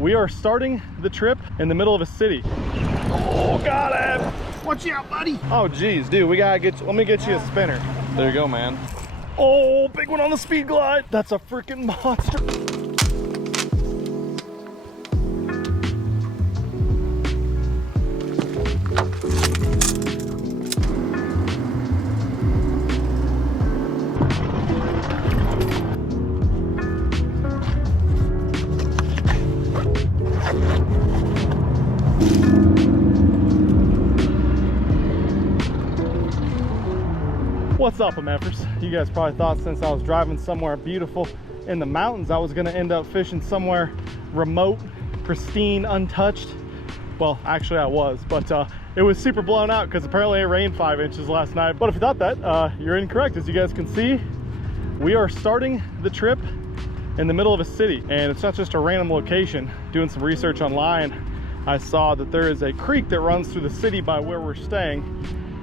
We are starting the trip in the middle of a city. Oh, got him! Watch out, buddy! Oh, geez, dude, we gotta get. Let me get you a spinner. There you go, man. Oh, big one on the speed glide. That's a freaking monster. What's up, MFers? You guys probably thought since I was driving somewhere beautiful in the mountains, I was gonna end up fishing somewhere remote, pristine, untouched. Well, actually I was, but it was super blown out because apparently it rained 5 inches last night. But if you thought that, you're incorrect. As you guys can see, we are starting the trip in the middle of a city, and it's not just a random location. Doing some research online, I saw that there is a creek that runs through the city by where we're staying,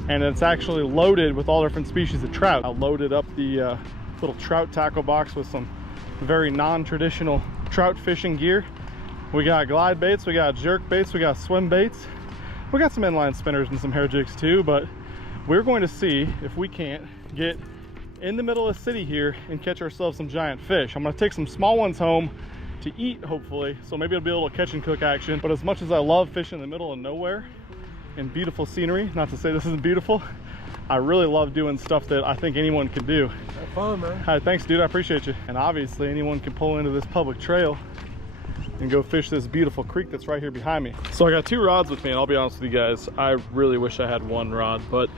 and it's actually loaded with all different species of trout. I loaded up the little trout tackle box with some very non-traditional trout fishing gear. We got glide baits, we got jerk baits, we got swim baits, we got some inline spinners and some hair jigs too. But we're going to see if we can't get in the middle of the city here and catch ourselves some giant fish. I'm gonna take some small ones home to eat, hopefully, so maybe it'll be a little catch and cook action. But as much as I love fishing in the middle of nowhere and beautiful scenery, not to say this isn't beautiful, I really love doing stuff that I think anyone can do. Have fun, man. Hi, thanks, dude, I appreciate you. And obviously anyone can pull into this public trail and go fish this beautiful creek that's right here behind me. So I got 2 rods with me, and I'll be honest with you guys, I really wish I had 1 rod, but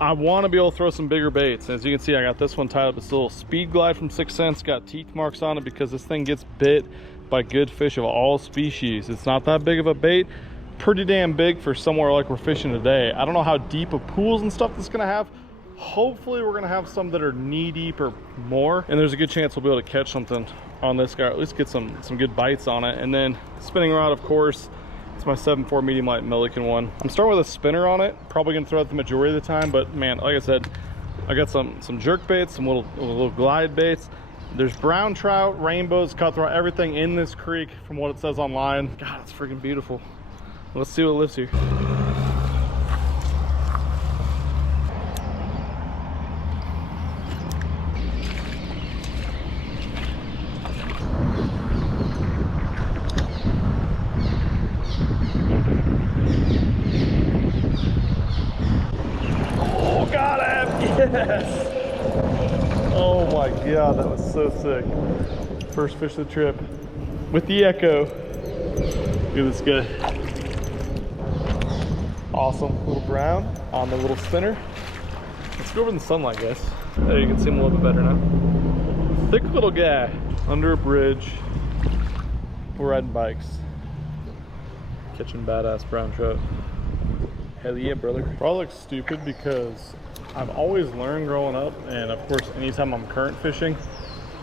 I want to be able to throw some bigger baits. And as you can see, I got this one tied up. It's a little speed glide from 6 cents, got teeth marks on it because this thing gets bit by good fish of all species. It's not that big of a bait, pretty damn big for somewhere like we're fishing today. I don't know how deep of pools and stuff this is gonna have. Hopefully we're gonna have some that are knee deep or more, and there's a good chance we'll be able to catch something on this guy, or at least get some good bites on it. And then spinning rod, of course, it's my 7.4 medium light Milliken one. I'm starting with a spinner on it, probably gonna throw it the majority of the time, but man, like I said, I got some jerk baits, some little glide baits. There's brown trout, rainbows, cutthroat, everything in this creek from what it says online. God, it's freaking beautiful. Let's see what lives here. Oh, got him! Yes! Oh my God, that was so sick. First fish of the trip with the Echo. Look at this guy. Awesome, little brown on the little spinner. Let's go over in the sunlight, guys. There, you can see him a little bit better now. Thick little guy under a bridge. We're riding bikes, catching badass brown trout. Hell yeah, brother. Probably looks stupid because I've always learned growing up, and of course anytime I'm current fishing,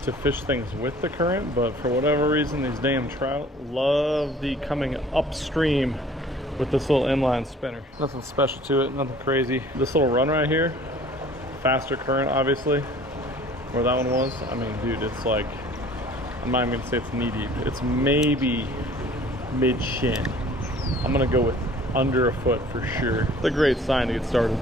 to fish things with the current, but for whatever reason these damn trout love the coming upstream with this little inline spinner. Nothing special to it, nothing crazy. This little run right here, faster current obviously, where that one was. I mean, dude, it's like, I'm not even gonna say it's knee deep. It's maybe mid shin. I'm gonna go with under a foot for sure. It's a great sign to get started.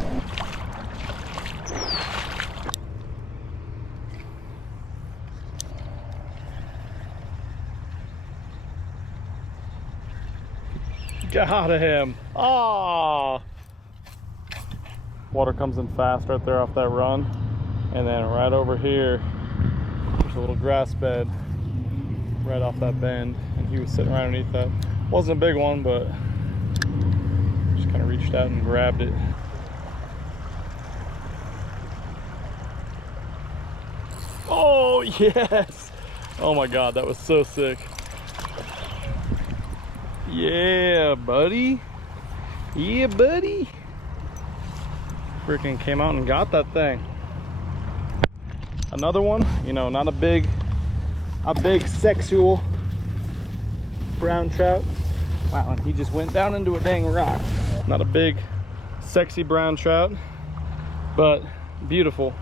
Got him. Ah! Water comes in fast right there off that run. And then right over here, there's a little grass bed right off that bend. And he was sitting right underneath that. Wasn't a big one, but just kind of reached out and grabbed it. Oh, yes! Oh my God, that was so sick. Yeah, buddy. Yeah, buddy. Freaking came out and got that thing. Another one, you know, not a big sexual brown trout. Wow, and he just went down into a dang rock. Not a big, sexy brown trout, but beautiful.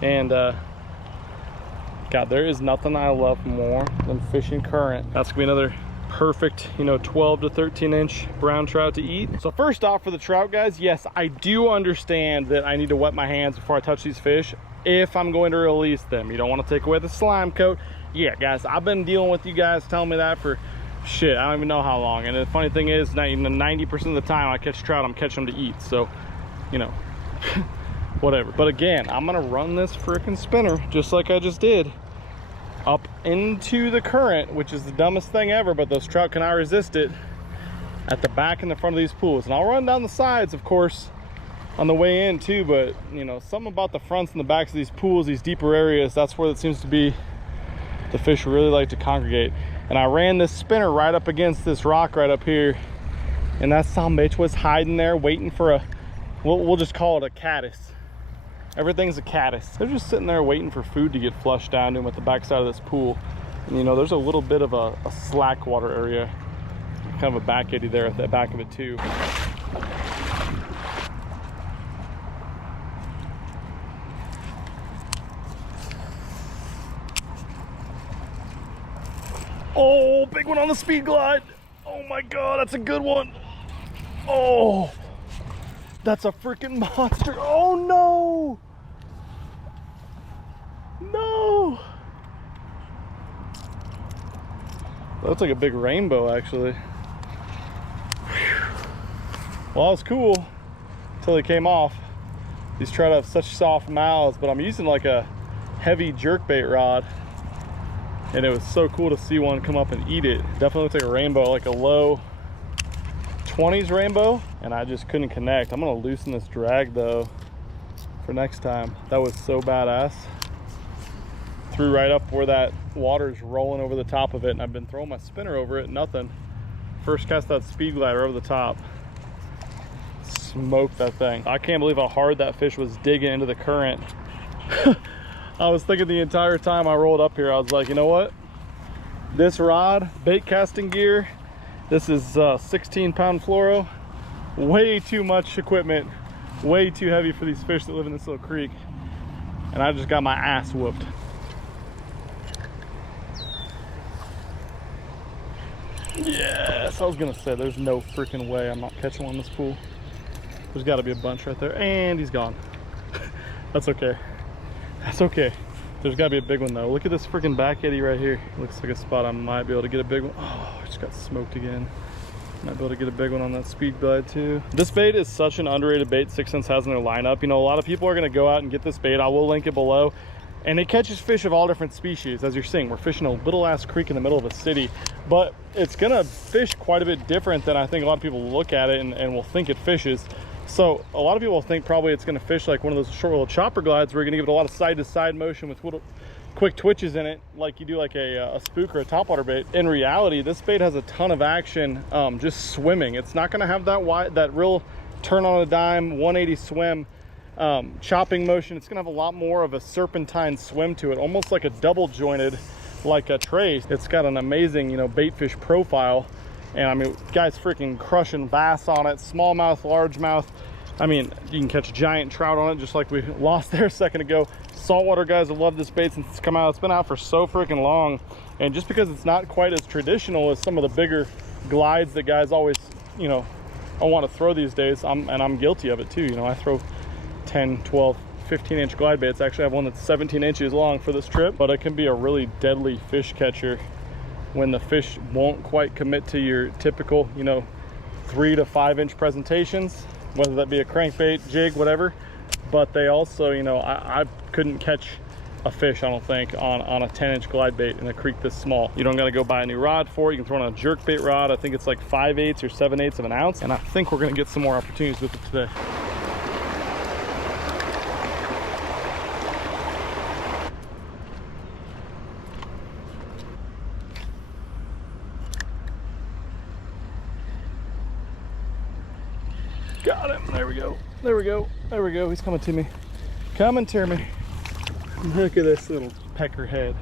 And God, there is nothing I love more than fishing current. That's gonna be another perfect, you know, 12 to 13 inch brown trout to eat. So first off, for the trout, guys, yes, I do understand that I need to wet my hands before I touch these fish if I'm going to release them. You don't want to take away the slime coat. Yeah, guys, I've been dealing with you guys telling me that for shit, I don't even know how long. And the funny thing is, 90% of the time I catch trout, I'm catching them to eat. So, you know, whatever. But again, I'm gonna run this freaking spinner just like I just did up into the current, which is the dumbest thing ever, but those trout cannot resist it, at the back and the front of these pools. And I'll run down the sides, of course, on the way in too, but you know, something about the fronts and the backs of these pools, these deeper areas, that's where it seems to be the fish really like to congregate. And I ran this spinner right up against this rock right up here, and that son of a bitch was hiding there waiting for a, we'll just call it a caddis. Everything's a caddis. They're just sitting there waiting for food to get flushed down to them at the backside of this pool. And you know, there's a little bit of a slack water area, kind of a back eddy there at the back of it too. Oh, big one on the speed glide. Oh my God, that's a good one. Oh, that's a freaking monster. Oh no. No. That looks like a big rainbow, actually. Well, that was cool until they came off. These trout have such soft mouths, but I'm using like a heavy jerkbait rod, and it was so cool to see one come up and eat it. Definitely looks like a rainbow, like a low 20s rainbow, and I just couldn't connect. I'm gonna loosen this drag though for next time. That was so badass. Threw right up where that water's rolling over the top of it, and I've been throwing my spinner over it, nothing. First cast that speed glider over the top, smoked that thing. I can't believe how hard that fish was digging into the current. I was thinking the entire time I rolled up here, I was like, you know what? This rod, bait casting gear, this is 16-pound fluoro, way too much equipment, way too heavy for these fish that live in this little creek. And I just got my ass whooped. Yes, I was gonna say, there's no freaking way I'm not catching one in this pool. There's gotta be a bunch right there, and he's gone. That's okay. That's okay. There's gotta be a big one though. Look at this freaking back eddy right here. Looks like a spot I might be able to get a big one. Oh, I just got smoked again. Might be able to get a big one on that speed glide too. This bait is such an underrated bait 6th Sense has in their lineup. You know, a lot of people are gonna go out and get this bait. I will link it below. And it catches fish of all different species. As you're seeing, we're fishing a little ass creek in the middle of a city, but it's gonna fish quite a bit different than I think a lot of people look at it and will think it fishes. So a lot of people think probably it's gonna fish like one of those short little chopper glides where you're gonna give it a lot of side to side motion with little quick twitches in it, like you do like a spook or a topwater bait. In reality, this bait has a ton of action just swimming. It's not gonna have that real turn on a dime 180 swim chopping motion. It's gonna have a lot more of a serpentine swim to it, almost like a double jointed, like a trace. It's got an amazing, you know, bait fish profile. And I mean, guys freaking crushing bass on it, smallmouth, largemouth. I mean, you can catch giant trout on it, just like we lost there a second ago. Saltwater guys have loved this bait since it's come out. It's been out for so freaking long. And just because it's not quite as traditional as some of the bigger glides that guys always, you know, I want to throw these days, and I'm guilty of it too. You know, I throw 10, 12, 15 inch glide baits. Actually, I have one that's 17 inches long for this trip, but it can be a really deadly fish catcher when the fish won't quite commit to your typical, you know, 3 to 5 inch presentations, whether that be a crankbait, jig, whatever. But they also, you know, I couldn't catch a fish, I don't think, on a 10 inch glide bait in a creek this small. You don't gotta go buy a new rod for it. You can throw it on a jerk bait rod. I think it's like 5/8 or 7/8 of an ounce. And I think we're gonna get some more opportunities with it today. Got him. There we go. There we go. There we go. He's coming to me. Coming to me. Look at this little peckerhead.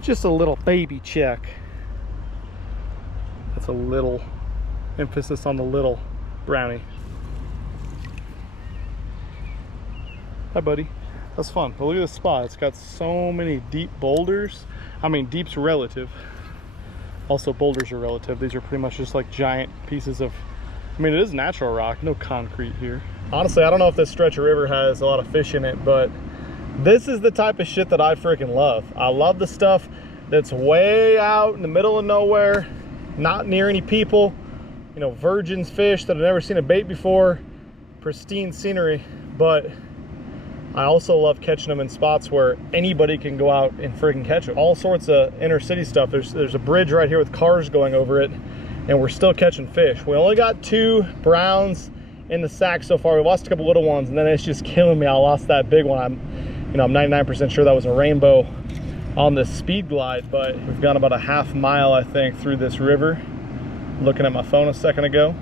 Just a little baby check. That's a little emphasis on the little brownie. Hi, buddy. That's fun. But look at this spot. It's got so many deep boulders. I mean, deep's relative. Also, boulders are relative. These are pretty much just like giant pieces of, I mean, it is natural rock, no concrete here. Honestly, I don't know if this stretch of river has a lot of fish in it, but this is the type of shit that I freaking love. I love the stuff that's way out in the middle of nowhere, not near any people, you know, virgins fish that have never seen a bait before, pristine scenery. But I also love catching them in spots where anybody can go out and freaking catch them. All sorts of inner city stuff. There's a bridge right here with cars going over it, and we're still catching fish. We only got 2 browns in the sack so far. We lost a couple little ones, and then it's just killing me. I lost that big one. I'm 99% sure that was a rainbow on this speed glide, but we've gone about a half mile, I think, through this river. Looking at my phone a second ago,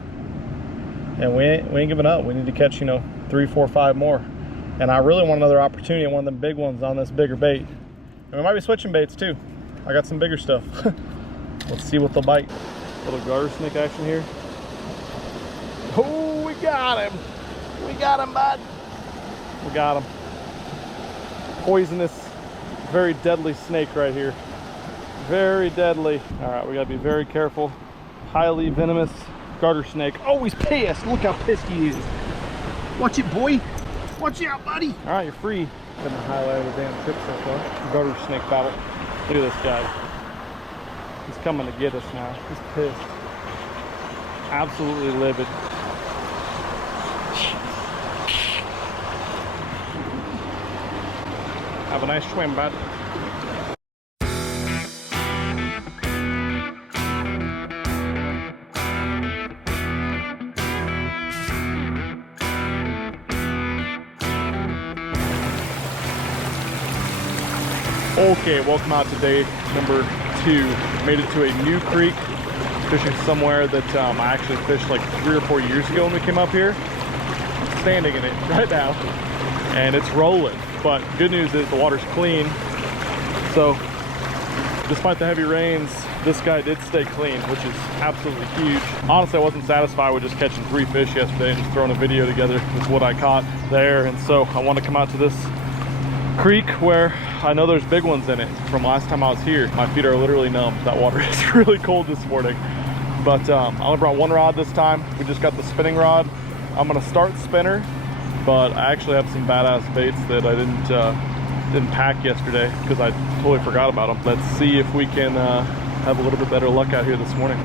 and we ain't giving up. We need to catch, 3, 4, 5 more. And I really want another opportunity on one of them big ones on this bigger bait. And we might be switching baits too. I got some bigger stuff. Let's see what they'll bite. Little garter snake action here. Oh, we got him. We got him, bud. We got him. Poisonous, very deadly snake right here. Very deadly. All right, we gotta be very careful. Highly venomous garter snake. Oh, he's pissed. Look how pissed he is. Watch it, boy. Watch out, buddy. All right, you're free. Been the highlight of the damn trip so far. Garter snake battle. Look at this guy. He's coming to get us now. He's pissed. Absolutely livid. Have a nice swim, bud. Okay, welcome out to day number 2. Made it to a new creek, fishing somewhere that I actually fished like 3 or 4 years ago when we came up here. I'm standing in it right now, and it's rolling. But good news is the water's clean. So, despite the heavy rains, this guy did stay clean, which is absolutely huge. Honestly, I wasn't satisfied with just catching 3 fish yesterday and just throwing a video together with what I caught there. And so I want to come out to this creek where I know there's big ones in it. From last time I was here, my feet are literally numb. That water is really cold this morning. But I only brought 1 rod this time. We just got the spinning rod. I'm gonna start spinner, but I actually have some badass baits that I didn't pack yesterday because I totally forgot about them. Let's see if we can have a little bit better luck out here this morning.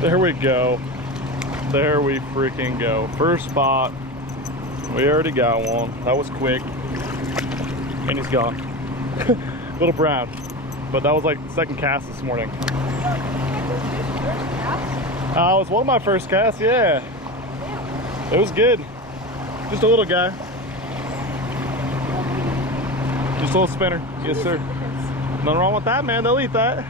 There we go. There we freaking go. First spot. We already got one. That was quick. And he's gone. Little brown. But that was like the 2nd cast this morning. It was one of my first casts, yeah. It was good. Just a little guy. Just a little spinner. Yes, sir. Nothing wrong with that, man. They'll eat that.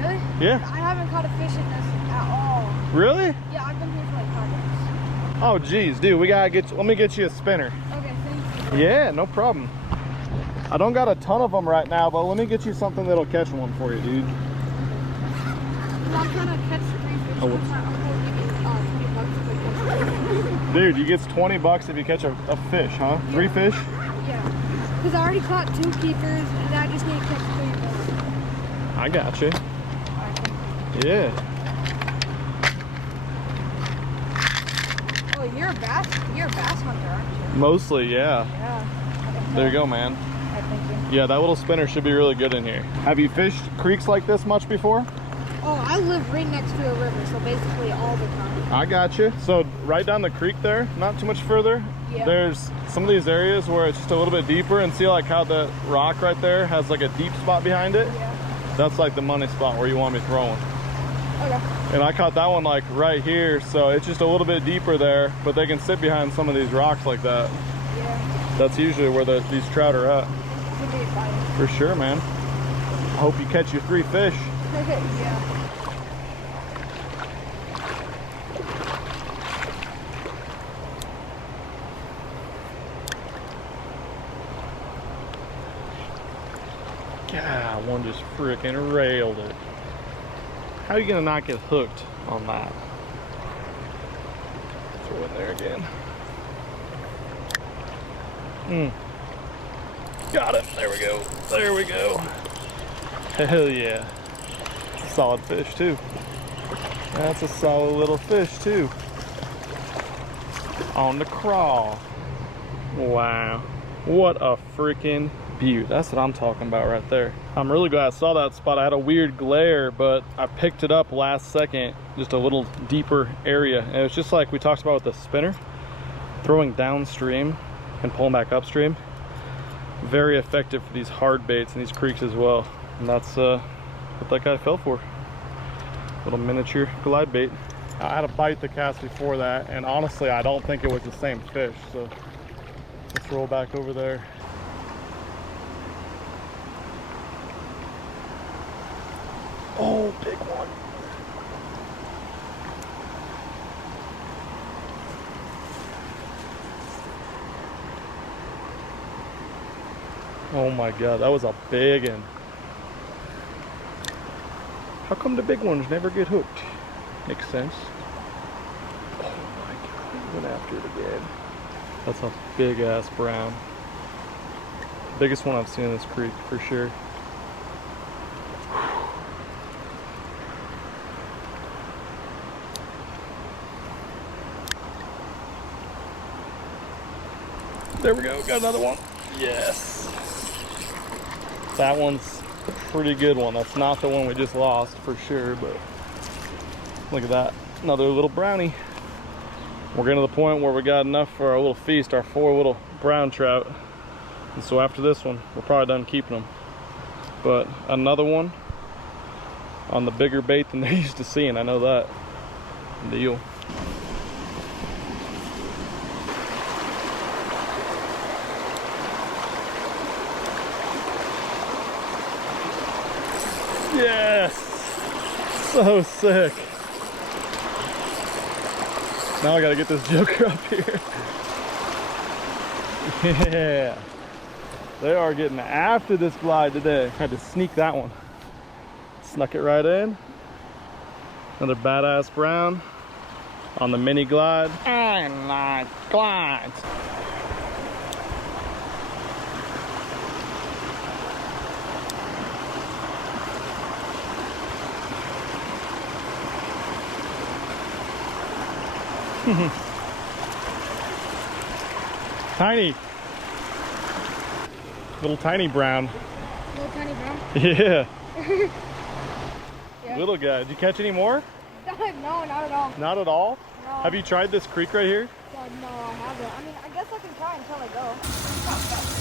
Really? Yeah. I haven't caught a fish in this at all. Really? Yeah, I've been here for like 5 days. Oh, geez, dude, we gotta let me get you a spinner. Okay, thank you. Yeah, no problem. I don't got a ton of them right now, but let me get you something that'll catch one for you, dude. I'm trying to catch 3 fish. Oh, $20 dude, you get 20 bucks if you catch a fish, huh? Yeah. 3 fish? Yeah. Because I already caught 2 keepers, and I just need to catch 3 more. I got you. Yeah. Oh, you're a bass hunter, aren't you? Mostly, yeah. Yeah. There you go, man. Okay, thank you. Yeah, that little spinner should be really good in here. Have you fished creeks like this much before? Oh, I live right next to a river, so basically all the time. I got you. So right down the creek there, not too much further, Yeah. there's some of these areas where it's just a little bit deeper, and see like how the rock right there has like a deep spot behind it? Yeah. That's like the money spot where you want me throwing. Okay. And I caught that one like right here, so it's just a little bit deeper there, but they can sit behind some of these rocks like that. Yeah. That's usually where these trout are at. Could be fine. For sure, man. I hope you catch your 3 fish. Yeah. God, one just freaking railed it. How are you gonna not get hooked on that? Throw it in there again. Got him. There we go. There we go. Hell yeah. Solid fish too. That's a solid little fish too. On the crawl. Wow. What a freaking beaut. That's what I'm talking about right there. I'm really glad I saw that spot. I had a weird glare, but I picked it up last second, just a little deeper area. And it was just like we talked about with the spinner, throwing downstream and pulling back upstream. Very effective for these hard baits in these creeks as well. And that's what that guy fell for. Little miniature glide bait. I had a bite the cast before that, and honestly, I don't think it was the same fish. So let's roll back over there. Oh, big one. Oh my God, that was a big one. How come the big ones never get hooked? Makes sense. Oh my God, he went after it again. That's a big ass brown. Biggest one I've seen in this creek for sure. There we go, got another one. Yes. That one's a pretty good one. That's not the one we just lost for sure, but look at that. Another little brownie. We're getting to the point where we got enough for our little feast, our 4 little brown trout. And so after this one, we're probably done keeping them. But another one on the bigger bait than they're used to seeing, I know that. Deal. Yes! So sick. Now I gotta get this joker up here. Yeah. They are getting after this glide today. Had to sneak that one. Snuck it right in. Another badass brown on the mini glide. I like glides. Tiny. Little tiny brown. Little tiny brown? Yeah. Yeah. Little guy. Did you catch any more? No, not at all. Not at all? No. Have you tried this creek right here? No, I haven't. I mean, I guess I can try until I go.